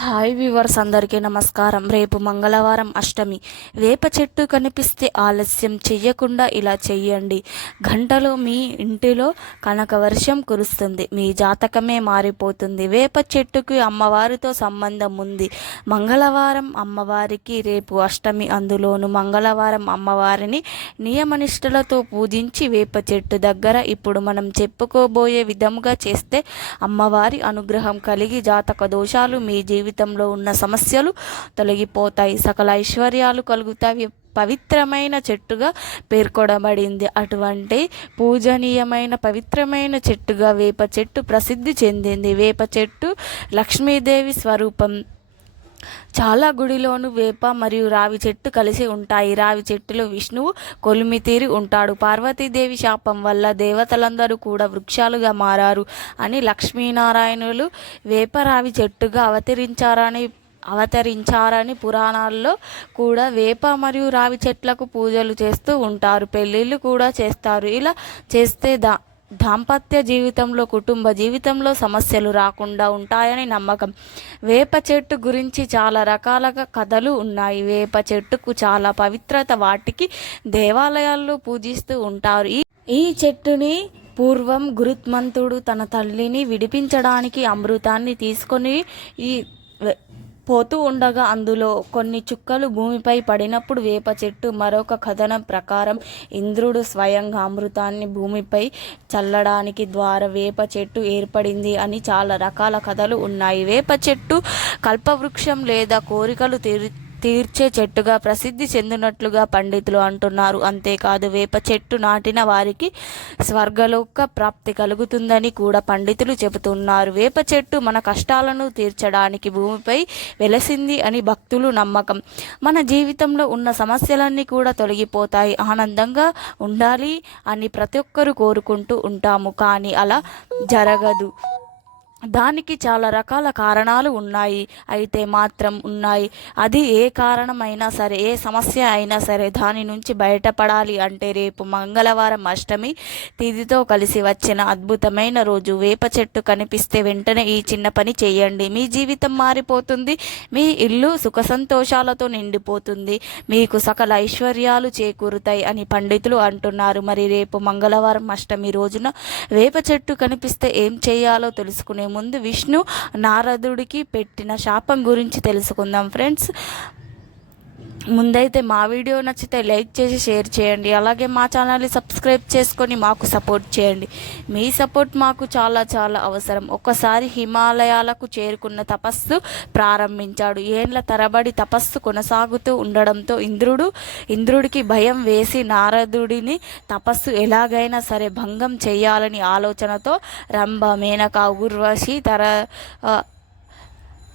Hi viewers అందరికీ నమస్కారం. రేపు మంగళవారం అష్టమి. వేప చెట్టు కనిపిస్తే ఆలస్యం చెయ్యకుండా ఇలా చెయ్యండి. గంటలో మీ ఇంటిలో కనక వర్షం కురుస్తుంది. మీ జాతకమే మారిపోతుంది. వేప చెట్టుకి అమ్మవారితో సంబంధం ఉంది. మంగళవారం అమ్మవారికి రేపు అష్టమి అందులోను మంగళవారం అమ్మవారిని నియమనిష్టలతో పూజించి వేప చెట్టు దగ్గర ఇప్పుడు మనం చెప్పుకోబోయే విధముగా చేస్తే అమ్మవారి అనుగ్రహం కలిగి జాతక దోషాలు మీ జీవితంలో ఉన్న సమస్యలు తొలగిపోతాయి. సకల ఐశ్వర్యాలు కలుగుతాయి. పవిత్రమైన చెట్టుగా పేర్కొనబడింది. అటువంటి పూజనీయమైన పవిత్రమైన చెట్టుగా వేప చెట్టు ప్రసిద్ధి చెందింది. వేప చెట్టు లక్ష్మీదేవి స్వరూపం. చాలా గుడిలోను వేప మరియు రావి చెట్టు కలిసి ఉంటాయి. రావి చెట్టులో విష్ణువు కొలిమితీరి ఉంటాడు. పార్వతీదేవి శాపం వల్ల దేవతలందరూ కూడా వృక్షాలుగా మారారు అని లక్ష్మీనారాయణులు వేప రావి చెట్టుగా అవతరించారని అవతరించారని పురాణాల్లో కూడా వేప మరియు రావి చెట్లకు పూజలు చేస్తూ ఉంటారు. పెళ్ళిళ్ళు కూడా చేస్తారు. ఇలా చేస్తే దా దాంపత్య జీవితంలో కుటుంబ జీవితంలో సమస్యలు రాకుండా ఉంటాయని నమ్మకం. వేప చెట్టు గురించి చాలా రకాలుగా కథలు ఉన్నాయి. వేప చెట్టుకు చాలా పవిత్రత వాటికి దేవాలయాల్లో పూజిస్తూ ఉంటారు. ఈ ఈ చెట్టుని పూర్వం గురుత్మంతుడు తన తల్లిని విడిపించడానికి అమృతాన్ని తీసుకొని ఈ పోతూ ఉండగా అందులో కొన్ని చుక్కలు భూమిపై పడినప్పుడు వేప చెట్టు మరొక కథనం ప్రకారం ఇంద్రుడు స్వయంగా అమృతాన్ని భూమిపై చల్లడానికి ద్వారా వేప చెట్టు ఏర్పడింది అని చాలా రకాల కథలు ఉన్నాయి. వేప చెట్టు కల్పవృక్షం లేదా కోరికలు తీరు తీర్చే చెట్టుగా ప్రసిద్ధి చెందినట్లుగా పండితులు అంటున్నారు. అంతేకాదు వేప చెట్టు నాటిన వారికి స్వర్గలోక ప్రాప్తి కలుగుతుందని కూడా పండితులు చెబుతున్నారు. వేప చెట్టు మన కష్టాలను తీర్చడానికి భూమిపై వెలసింది అని భక్తులు నమ్మకం. మన జీవితంలో ఉన్న సమస్యలన్నీ కూడా తొలగిపోతాయి. ఆనందంగా ఉండాలి అని ప్రతి ఒక్కరూ కోరుకుంటూ ఉంటాము కానీ అలా జరగదు. దానికి చాలా రకాల కారణాలు ఉన్నాయి. అయితే మాత్రం ఉన్నాయి. అది ఏ కారణమైనా సరే ఏ సమస్య అయినా సరే దాని నుంచి బయటపడాలి అంటే రేపు మంగళవారం అష్టమి తిథితో కలిసి వచ్చిన అద్భుతమైన రోజు. వేప చెట్టు కనిపిస్తే వెంటనే ఈ చిన్న పని చేయండి. మీ జీవితం మారిపోతుంది. మీ ఇల్లు సుఖ సంతోషాలతో నిండిపోతుంది. మీకు సకల ఐశ్వర్యాలు చేకూరుతాయి అని పండితులు అంటున్నారు. మరి రేపు మంగళవారం అష్టమి రోజున వేప చెట్టు కనిపిస్తే ఏం చేయాలో తెలుసుకునే ముందు విష్ణు నారదుడికి పెట్టిన శాపం గురించి తెలుసుకుందాం ఫ్రెండ్స్. ముందైతే మా వీడియో నచ్చితే లైక్ చేసి షేర్ చేయండి. అలాగే మా ఛానల్ని సబ్స్క్రైబ్ చేసుకొని మాకు సపోర్ట్ చేయండి. మీ సపోర్ట్ మాకు చాలా చాలా అవసరం. ఒక్కసారి హిమాలయాలకు చేరుకున్న తపస్సు ప్రారంభించాడు. ఏండ్ల తరబడి తపస్సు కొనసాగుతూ ఉండడంతో ఇంద్రుడు ఇంద్రుడికి భయం వేసి నారదుడిని తపస్సు ఎలాగైనా సరే భంగం చేయాలని ఆలోచనతో రంభ మేనక ఉర్వశి తర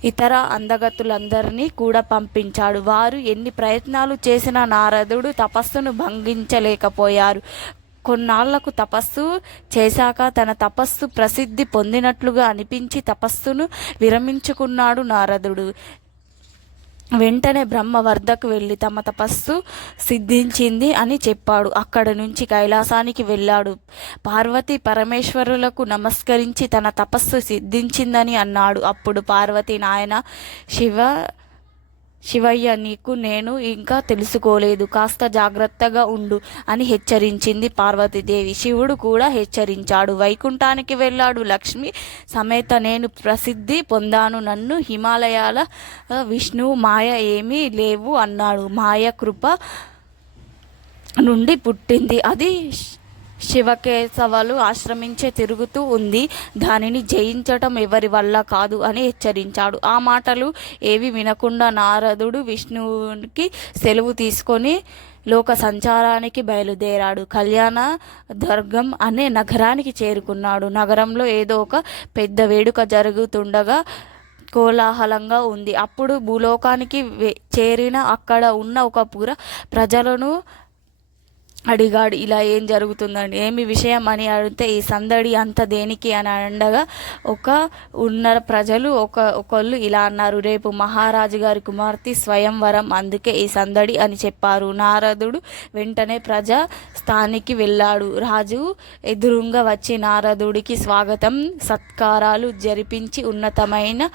ఇతర అందగతులందరినీ కూడా పంపించాడు. వారు ఎన్ని ప్రయత్నాలు చేసినా నారదుడు తపస్సును భంగించలేకపోయారు. కొన్నాళ్ళకు తపస్సు చేశాక తన తపస్సు ప్రసిద్ధి పొందినట్లుగా అనిపించి తపస్సును విరమించుకున్నాడు నారదుడు. వెంటనే బ్రహ్మ వద్దకు వెళ్ళి తమ తపస్సు సిద్ధించింది అని చెప్పాడు. అక్కడ నుంచి కైలాసానికి వెళ్ళాడు. పార్వతి పరమేశ్వరులకు నమస్కరించి తన తపస్సు సిద్ధించిందని అన్నాడు. అప్పుడు పార్వతి నాయన శివ శివయ్య నీకు నేను ఇంకా తెలుసుకోలేదు. కాస్త జాగ్రత్తగా ఉండు అని హెచ్చరించింది పార్వతీదేవి. శివుడు కూడా హెచ్చరించాడు. వైకుంఠానికి వెళ్ళాడు లక్ష్మి. సమేత నేను ప్రసిద్ధి పొందాను. నన్ను హిమాలయాల విష్ణు విష్ణువు మాయ ఏమీ లేవు అన్నాడు. మాయ కృప నుండి పుట్టింది. అది శివకేశవలు ఆశ్రమించే తిరుగుతూ ఉంది. దానిని జయించటం ఎవరి వల్ల కాదు అని హెచ్చరించాడు. ఆ మాటలు ఏవి వినకుండా నారదుడు విష్ణువునికి సెలవు తీసుకొని లోక సంచారానికి బయలుదేరాడు. కళ్యాణ దుర్గం అనే నగరానికి చేరుకున్నాడు. నగరంలో ఏదో ఒక పెద్ద వేడుక జరుగుతుండగా కోలాహలంగా ఉంది. అప్పుడు భూలోకానికి చేరిన అక్కడ ఉన్న ఒక పుర ప్రజలను అడిగాడు ఇలా ఏం జరుగుతుందండి? ఏమి విషయం? అని అడిగితే ఈ సందడి అంత దేనికి? అని అనగా ఒక ఉన్న ప్రజలు ఒక ఒకళ్ళు ఇలా అన్నారు. రేపు మహారాజు గారి కుమార్తె స్వయంవరం అందుకే ఈ సందడి అని చెప్పారు. నారదుడు వెంటనే ప్రజా స్థానికి వెళ్ళాడు. రాజు ఎదురుంగా వచ్చి నారదుడికి స్వాగతం సత్కారాలు జరిపించి ఉన్నతమైన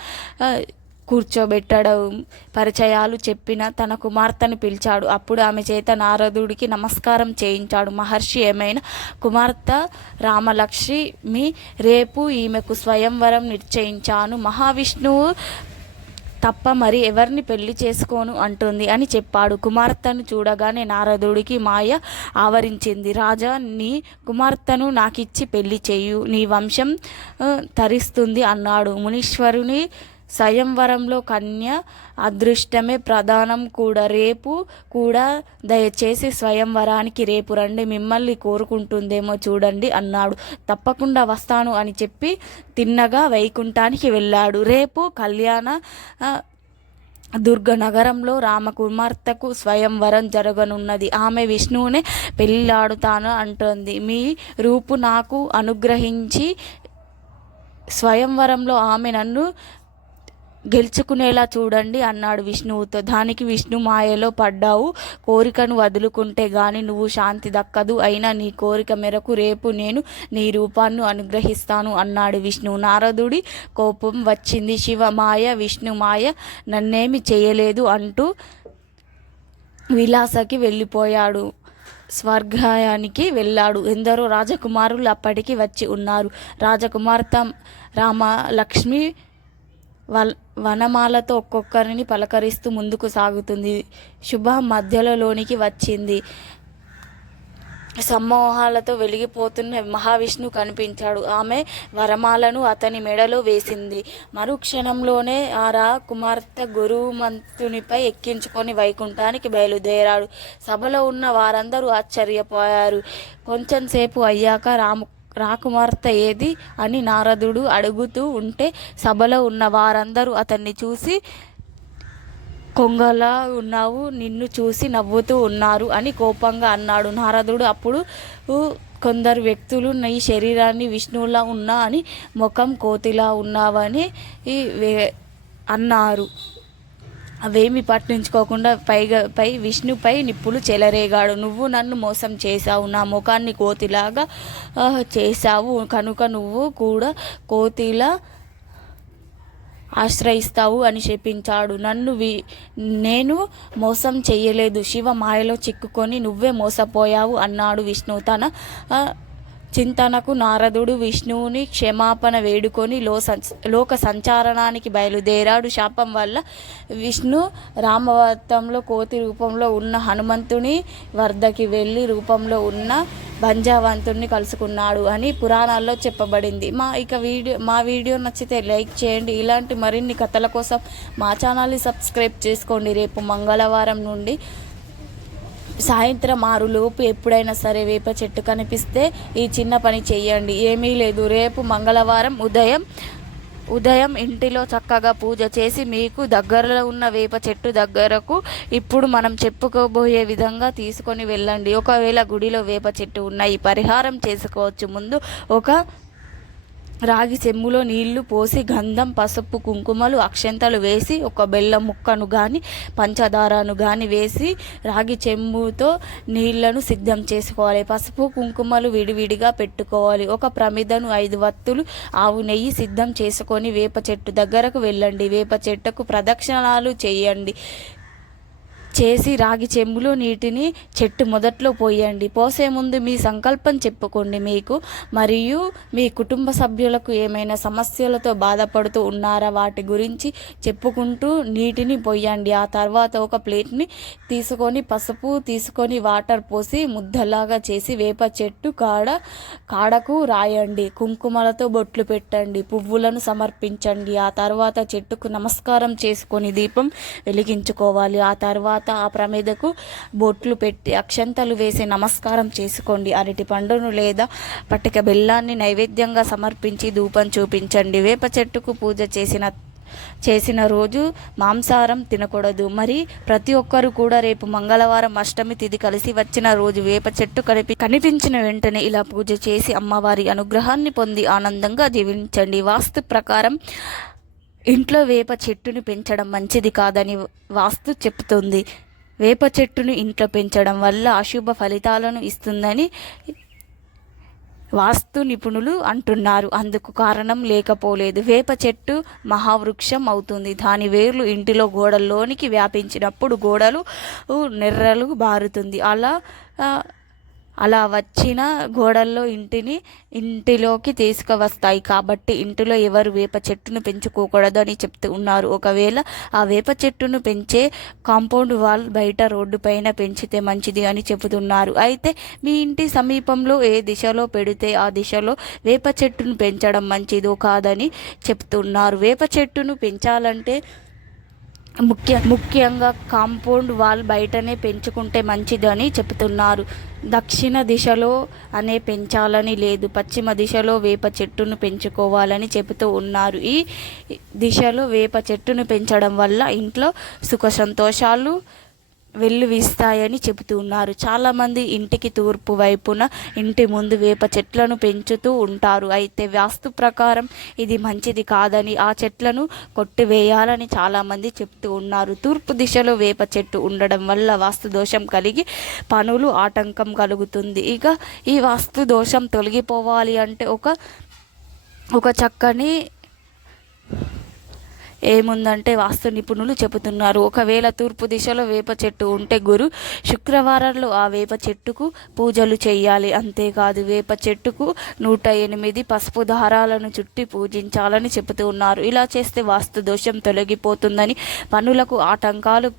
కూర్చోబెట్టడం పరిచయాలు చెప్పిన తన కుమార్తెను పిలిచాడు. అప్పుడు ఆమె చేత నారదుడికి నమస్కారం చేయించాడు. మహర్షి ఏమైనా కుమార్తె రామలక్ష్మి రేపు ఈమెకు స్వయంవరం నిశ్చయించాను. మహావిష్ణువు తప్ప మరి ఎవరిని పెళ్ళి చేసుకోను అంటుంది అని చెప్పాడు. కుమార్తెను చూడగానే నారదుడికి మాయ ఆవరించింది. రాజా నీ కుమార్తెను నాకిచ్చి పెళ్ళి చేయు. నీ వంశం తరిస్తుంది అన్నాడు. మునీశ్వరుని స్వయంవరంలో కన్య అదృష్టమే ప్రధానం కూడా. రేపు కూడా దయచేసి స్వయంవరానికి రేపు రండి మిమ్మల్ని కోరుకుంటుందేమో చూడండి అన్నాడు. తప్పకుండా వస్తాను అని చెప్పి తిన్నగా వైకుంఠానికి వెళ్ళాడు. రేపు కళ్యాణ దుర్గ నగరంలో రామకుమార్తెకు స్వయంవరం జరగనున్నది. ఆమె విష్ణువునే పెళ్ళాడుతాను అంటోంది. మీ రూపు నాకు అనుగ్రహించి స్వయంవరంలో ఆమె నన్ను గెలుచుకునేలా చూడండి అన్నాడు విష్ణువుతో. దానికి విష్ణు మాయలో పడ్డావు. కోరికను వదులుకుంటే గాని నువ్వు శాంతి దక్కదు. అయినా నీ కోరిక మేరకు రేపు నేను నీ రూపాన్ని అనుగ్రహిస్తాను అన్నాడు విష్ణు నారదుడి కోపం వచ్చింది. శివ మాయ విష్ణు మాయ నన్నేమి చేయలేదు అంటూ విలాసకి వెళ్ళిపోయాడు. స్వర్గాయానికి వెళ్ళాడు. ఎందరో రాజకుమారులు అప్పటికి వచ్చి ఉన్నారు. రాజకుమార్తె రామ లక్ష్మి వనమాలతో ఒక్కొక్కరిని పలకరిస్తూ ముందుకు సాగుతుంది. శుభ మధ్యలోనికి వచ్చింది. సమ్మోహాలతో వెలిగిపోతున్న మహావిష్ణు కనిపించాడు. ఆమె వరమాలను అతని మెడలో వేసింది. మరుక్షణంలోనే ఆ రా కుమార్తె గురుమంతునిపై ఎక్కించుకొని వైకుంఠానికి బయలుదేరాడు. సభలో ఉన్న వారందరూ ఆశ్చర్యపోయారు. కొంచెం సేపు అయ్యాక రాము రాకుమార్తె ఏది అని నారదుడు అడుగుతూ ఉంటే సభలో ఉన్న వారందరూ అతన్ని చూసి కొంగలా ఉన్నావు నిన్ను చూసి నవ్వుతూ ఉన్నారు అని కోపంగా అన్నాడు నారదుడు. అప్పుడు కొందరు వ్యక్తులు నీ శరీరాన్ని విష్ణువులా ఉన్నా అని ముఖం కోతిలా ఉన్నావని వే- అన్నారు. అవేమి పట్టించుకోకుండా పైగా పై విష్ణుపై నిప్పులు చెలరేగాడు. నువ్వు నన్ను మోసం చేశావు. నా ముఖాన్ని కోతిలాగా చేశావు. కనుక నువ్వు కూడా కోతిలా ఆశ్రయిస్తావు అని చెప్పించాడు. నన్ను వి నేను మోసం చేయలేదు. శివ మాయలో చిక్కుకొని నువ్వే మోసపోయావు అన్నాడు విష్ణు. తన చింతనకు నారదుడు విష్ణువుని క్షమాపణ వేడుకొని లో లోక సంచారణానికి బయలుదేరాడు. శాపం వల్ల విష్ణు రామవతంలో కోతి రూపంలో ఉన్న హనుమంతుని వర్ధకి వెళ్ళి రూపంలో ఉన్న బంజావంతుణ్ణి కలుసుకున్నాడు అని పురాణాల్లో చెప్పబడింది. మా ఇక వీడియో మా వీడియో నచ్చితే లైక్ చేయండి. ఇలాంటి మరిన్ని కథల కోసం మా ఛానల్ని సబ్స్క్రైబ్ చేసుకోండి. రేపు మంగళవారం నుండి సాయంత్రం ఆరు లోపు ఎప్పుడైనా సరే వేప చెట్టు కనిపిస్తే ఈ చిన్న పని చేయండి ఏమీ లేదు. రేపు మంగళవారం ఉదయం ఉదయం ఇంటిలో చక్కగా పూజ చేసి మీకు దగ్గరలో ఉన్న వేప చెట్టు దగ్గరకు ఇప్పుడు మనం చెప్పుకోబోయే విధంగా తీసుకొని వెళ్ళండి. ఒకవేళ గుడిలో వేప చెట్టు ఉన్న ఈ పరిహారం చేసుకోవచ్చు. ముందు ఒక రాగి చెమ్ములో నీళ్ళు పోసి గంధం పసుపు కుంకుమలు అక్షంతలు వేసి ఒక బెల్లం ముక్కను కానీ పంచదారను కానీ వేసి రాగి చెంబుతో నీళ్ళను సిద్ధం చేసుకోవాలి. పసుపు కుంకుమలు విడివిడిగా పెట్టుకోవాలి. ఒక ప్రమిదను ఐదు వత్తులు ఆవు నెయ్యి సిద్ధం చేసుకొని వేప చెట్టు దగ్గరకు వెళ్ళండి. వేప చెట్టుకు ప్రదక్షిణాలు చేయండి. చేసి రాగి చెంబులో నీటిని చెట్టు మొదట్లో పోయండి. పోసే ముందు మీ సంకల్పం చెప్పుకోండి మీకు. మరియు మీ కుటుంబ సభ్యులకు ఏమైనా సమస్యలతో బాధపడుతూ ఉన్నారా? వాటి గురించి చెప్పుకుంటూ నీటిని పోయండి. ఆ తర్వాత ఒక ప్లేట్ని తీసుకొని పసుపు తీసుకొని వాటర్ పోసి ముద్దలాగా చేసి వేప చెట్టు కాడ కాడకు రాయండి. కుంకుమలతో బొట్లు పెట్టండి. పువ్వులను సమర్పించండి. ఆ తర్వాత చెట్టుకు నమస్కారం చేసుకొని దీపం వెలిగించుకోవాలి. ఆ తర్వాత ఆ ప్రమేదకు బొట్లు పెట్టి అక్షంతలు వేసి నమస్కారం చేసుకోండి. అరటి పండును లేదా పట్టిక బెల్లాన్ని నైవేద్యంగా సమర్పించి ధూపం చూపించండి. వేప చెట్టుకు పూజ చేసిన చేసిన రోజు మాంసాహారం తినకూడదు. మరి ప్రతి ఒక్కరు కూడా రేపు మంగళవారం అష్టమి తిది కలిసి వచ్చిన రోజు వేప చెట్టు కనిపి కనిపించిన వెంటనే ఇలా పూజ చేసి అమ్మవారి అనుగ్రహాన్ని పొంది ఆనందంగా జీవించండి. వాస్తు ప్రకారం ఇంట్లో వేప చెట్టును పెంచడం మంచిది కాదని వాస్తు చెప్తుంది. వేప చెట్టును ఇంట్లో పెంచడం వల్ల అశుభ ఫలితాలను ఇస్తుందని వాస్తు నిపుణులు అంటున్నారు. అందుకు కారణం లేకపోలేదు. వేప చెట్టు మహావృక్షం అవుతుంది. దాని వేర్లు ఇంటిలో గోడల్లోనికి వ్యాపించినప్పుడు గోడలు నెర్రలు బారుతుంది. అలా అలా వచ్చిన గోడల్లో ఇంటిని ఇంటిలోకి తీసుకువస్తాయి. కాబట్టి ఇంటిలో ఎవరు వేప చెట్టును పెంచుకోకూడదు అని చెప్తూ ఉన్నారు. ఒకవేళ ఆ వేప చెట్టును పెంచే కాంపౌండ్ వాల్ బయట రోడ్డు పైన పెంచితే మంచిది అని చెబుతున్నారు. అయితే మీ ఇంటి సమీపంలో ఏ దిశలో పెడితే ఆ దిశలో వేప చెట్టును పెంచడం మంచిదో కాదని చెప్తున్నారు. వేప చెట్టును పెంచాలంటే ముఖ్య ముఖ్యంగా కాంపౌండ్ వాల్ బయటనే పెంచుకుంటే మంచిదని చెబుతున్నారు. దక్షిణ దిశలో అనే పెంచాలని లేదు. పశ్చిమ దిశలో వేప చెట్టును పెంచుకోవాలని చెబుతూ ఉన్నారు. ఈ దిశలో వేప చెట్టును పెంచడం వల్ల ఇంట్లో సుఖ సంతోషాలు వెల్లువిస్తాయని చెబుతూ ఉన్నారు. చాలామంది ఇంటికి తూర్పు వైపున ఇంటి ముందు వేప చెట్లను పెంచుతూ ఉంటారు. అయితే వాస్తు ప్రకారం ఇది మంచిది కాదని ఆ చెట్లను కొట్టివేయాలని చాలామంది చెప్తూ ఉన్నారు. తూర్పు దిశలో వేప చెట్టు ఉండడం వల్ల వాస్తు దోషం కలిగి పనులు ఆటంకం కలుగుతుంది. ఇక ఈ వాస్తు దోషం తొలగిపోవాలి అంటే ఒక ఒక చక్కని ఏముందంటే వాస్తు నిపుణులు చెబుతున్నారు. ఒకవేళ తూర్పు దిశలో వేప చెట్టు ఉంటే గురు శుక్రవారంలో ఆ వేప చెట్టుకు పూజలు చేయాలి అంతేకాదు వేప చెట్టుకు నూట ఎనిమిది పసుపు దారాలను చుట్టి పూజించాలని చెబుతూ ఉన్నారు. ఇలా చేస్తే వాస్తు దోషం తొలగిపోతుందని పనులకు ఆటంకాలు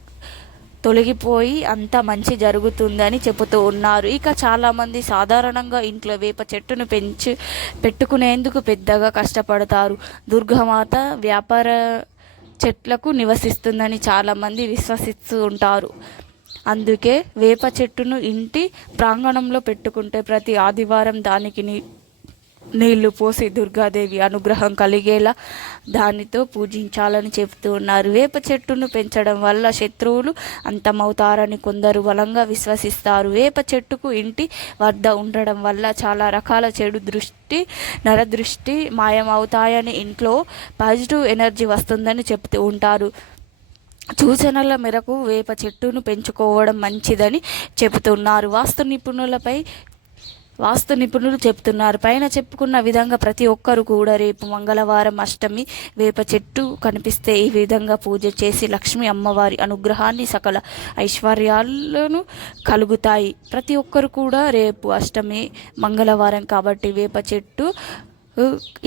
తొలగిపోయి అంత మంచి జరుగుతుందని చెబుతూ ఉన్నారు. ఇక చాలామంది సాధారణంగా ఇంట్లో వేప చెట్టును పెంచి పెట్టుకునేందుకు పెద్దగా కష్టపడతారు. దుర్గమాత వ్యాపార చెట్లకు నివసిస్తుందని చాలామంది విశ్వసిస్తూ ఉంటారు. అందుకే వేప చెట్టును ఇంటి ప్రాంగణంలో పెట్టుకుంటే ప్రతి ఆదివారం దానికి నీ నీళ్ళు పోసి దుర్గాదేవి అనుగ్రహం కలిగేలా దానితో పూజించాలని చెబుతూ ఉన్నారు. వేప చెట్టును పెంచడం వల్ల శత్రువులు అంతమవుతారని కొందరు బలంగా విశ్వసిస్తారు. వేప చెట్టుకు ఇంటి వద్ద ఉండడం వల్ల చాలా రకాల చెడు దృష్టి నరదృష్టి మాయమవుతాయని ఇంట్లో పాజిటివ్ ఎనర్జీ వస్తుందని చెప్తూ ఉంటారు. సూచనల మేరకు వేప చెట్టును పెంచుకోవడం మంచిదని చెబుతున్నారు. వాస్తు నిపుణులపై వాస్తు నిపుణులు చెప్తున్నారు. పైన చెప్పుకున్న విధంగా ప్రతి ఒక్కరు కూడా రేపు మంగళవారం అష్టమి వేప చెట్టు కనిపిస్తే ఈ విధంగా పూజ చేసి లక్ష్మి అమ్మవారి అనుగ్రహాన్ని సకల ఐశ్వర్యాలను కలుగుతాయి. ప్రతి ఒక్కరు కూడా రేపు అష్టమి మంగళవారం కాబట్టి వేప చెట్టు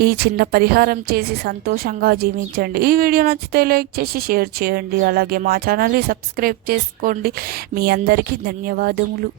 ఈ చిన్న పరిహారం చేసి సంతోషంగా జీవించండి. ఈ వీడియో నచ్చితే లైక్ చేసి షేర్ చేయండి. అలాగే మా ఛానల్ని సబ్స్క్రైబ్ చేసుకోండి. మీ అందరికీ ధన్యవాదములు.